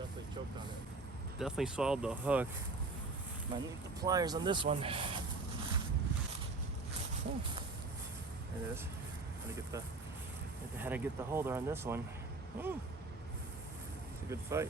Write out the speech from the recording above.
definitely choked on it. Definitely swallowed the hook. I need the pliers on this one. Oh, there it is. Had to get the holder on this one. It's a good fight.